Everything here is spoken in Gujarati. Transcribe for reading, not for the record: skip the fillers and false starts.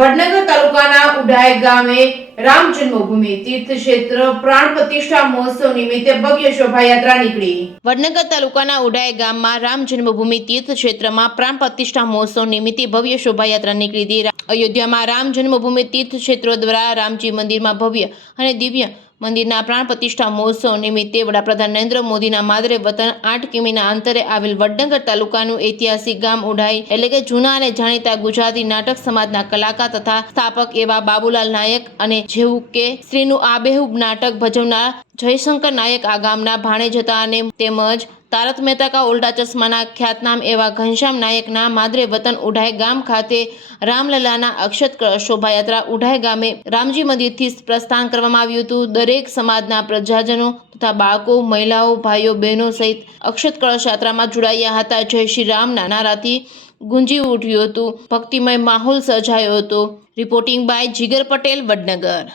વડનગર તાલુકાના ઉડાઈ ગામે રામ જન્મભૂમિ તીર્થ ક્ષેત્ર પ્રાણ પ્રતિષ્ઠા મહોત્સવ નિમિત્તે ભવ્ય શોભાયાત્રા નીકળી। વડનગર તાલુકાના ઉડાઈ ગામમાં રામ જન્મભૂમિ તીર્થ ક્ષેત્રમાં પ્રાણ પ્રતિષ્ઠા મહોત્સવ નિમિત્તે ભવ્ય શોભાયાત્રા નીકળી હતી। અયોધ્યામાં રામ જન્મભૂમિ તીર્થ ક્ષેત્રો દ્વારા રામજી મંદિરમાં ભવ્ય અને દિવ્ય મંદિરના પ્રાણ પ્રતિષ્ઠા મહોત્સવ નિમિત્તે વડાપ્રધાન નરેન્દ્ર મોદીના માદરે વતન 8 કિમીના અંતરે આવેલ વડનગર તાલુકાનું ઐતિહાસિક ગામ ઉડાઈ એટલે કે જૂના અને જાણીતા ગુજરાતી નાટક સમાજના કલાકાર તથા સ્થાપક એવા બાબુલાલ નાયક અને જેવું કે શ્રીનું આબેહૂબ નાટક ભજવનાર જયશંકર નાયક આ ગામના ભાણેજ હતા અને તેમજ તારક મહેતા કા ઉલ્ટા ચશ્માના ખ્યાતનામ એવા ઘનશ્યામ નાયકના માદરે વતન ઉડાઈ ગામ ખાતે રામલલાના અક્ષત કળશ શોભાયાત્રા ઉડાઈ ગામે રામજી મંદિરથી પ્રસ્થાન કરવામાં આવ્યું હતું। દરેક સમાજના પ્રજાજનો તથા બાળકો, મહિલાઓ, ભાઈઓ, બહેનો સહિત અક્ષત કળશ યાત્રામાં જોડાયા હતા। જય શ્રી રામના નારાથી ગુંજી ઉઠ્યું હતું। ભક્તિમય માહોલ સર્જાયો હતો। Reporting by Jigar Patel, Vadnagar.